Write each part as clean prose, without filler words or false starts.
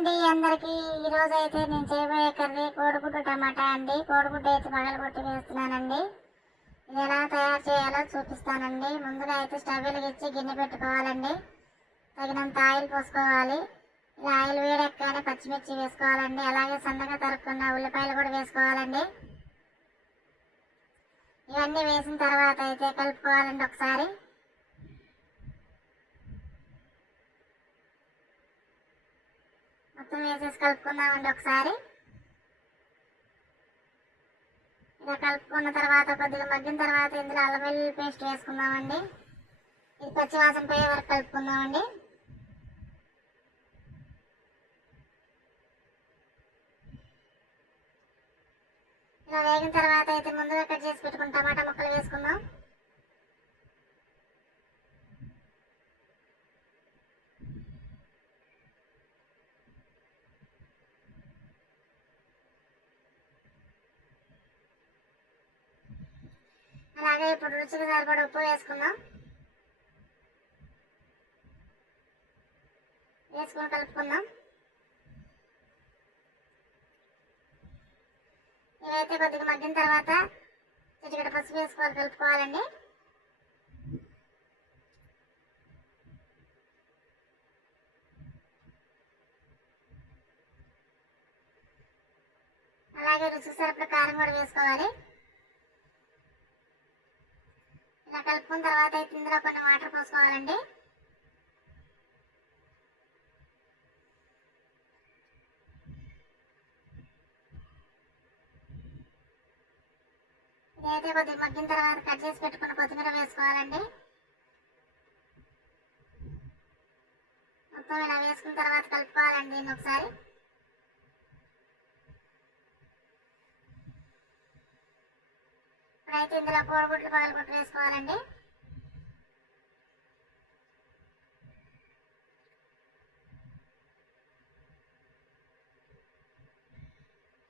అండి అందరికి. ఈరోజు అయితే నేను చేయబోయే కర్రీ కోడిగుడ్డు టమాటా అండి. కోడిగుడ్డు అయితే పగలగొట్టి వేస్తున్నానండి. ఇది ఎలా తయారు చేయాలో చూపిస్తానండి. ముందుగా అయితే స్టవ్ వెలిగించి గిన్నె పెట్టుకోవాలండి. తగినంత ఆయిల్ పోసుకోవాలి. ఇలా ఆయిల్ వేడెక్కగానే పచ్చిమిర్చి వేసుకోవాలండి. అలాగే సన్నగా తరుక్కున్న ఉల్లిపాయలు కూడా వేసుకోవాలండి. ఇవన్నీ వేసిన తర్వాత అయితే కలుపుకోవాలండి ఒకసారి. మొత్తం వేసేసి కలుపుకుందామండి ఒకసారి. ఇలా కలుపుకున్న తర్వాత కొద్దిగా మగ్గిన తర్వాత ఇందులో అల్లం వెల్లుల్లి పేస్ట్ వేసుకుందామండి. ఇది పచ్చివాసన పోయే వరకు కలుపుకుందామండి. ఇలా వేగిన తర్వాత అయితే ముందుగా కట్ చేసి పెట్టుకున్న టమాటా ముక్కలు వేసుకుందాం. అలాగే ఇప్పుడు రుచికి సరిపడా ఉప్పు వేసుకుందాం. వేసుకొని కలుపుకుందాం. ఇవైతే కొద్దిగా మగ్గిన తర్వాత చిటికెడు పసుపు వేసుకోవాలి, కలుపుకోవాలండి. అలాగే రుచికి సరిపడా కారం కూడా వేసుకోవాలి. ఇలా కలుపుకున్న తర్వాత అయితే ఇందులో కొన్ని వాటర్ పోసుకోవాలండి. ఇదైతే కొద్దిగా మగ్గిన తర్వాత కట్ చేసి పెట్టుకున్న కొత్తిమీర వేసుకోవాలండి. మొత్తం ఇలా వేసుకున్న తర్వాత కలుపుకోవాలండి దీన్ని ఒకసారి. ఇప్పుడైతే ఇందులో కోడిగుడ్లు పగలగొట్టి వేసుకోవాలండి.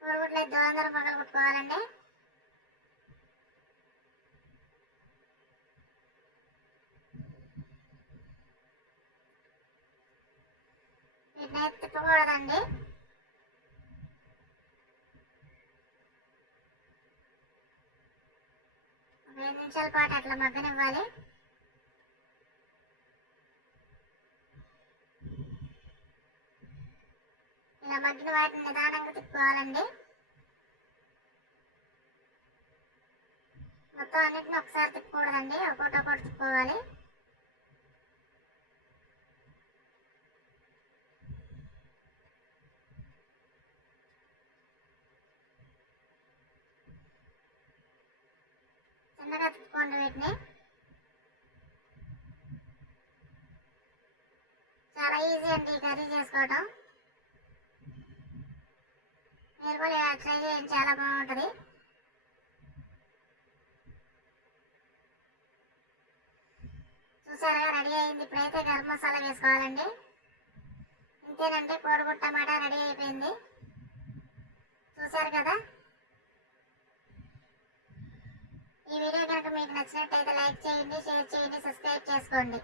కోడిగుడ్లు అయితే దూరం పగలగొట్టుకోవాలండి. వీటిని అయితే తిప్పకూడదండి. ఒక 5 నిమిషాల పాటు అట్లా మగ్గనివ్వాలి. ఇలా మగ్గిన వాటిని నిదానంగా తిప్పుకోవాలండి. మొత్తం అన్నిటిని ఒకసారి తిప్పకూడదండి, ఒక్కొక్కటి తిప్పుకోవాలి. చిన్నగా తిప్పుకోండి వీటిని. చాలా ఈజీ అండి ఈ కర్రీ చేసుకోవడం. మీరు కూడా ఇలా ట్రై చేయండి, చాలా బాగుంటుంది. చూసారుగా రెడీ అయింది. ఇప్పుడైతే గరం మసాలా వేసుకోవాలండి. ఇంతేనండి, కోడిగుడ్డు టమాటా రెడీ అయిపోయింది. చూసారు కదా. ఈ వీడియో కనుక మీకు నచ్చినట్టయితే లైక్ చేయండి, షేర్ చేయండి, సబ్స్క్రైబ్ చేసుకోండి.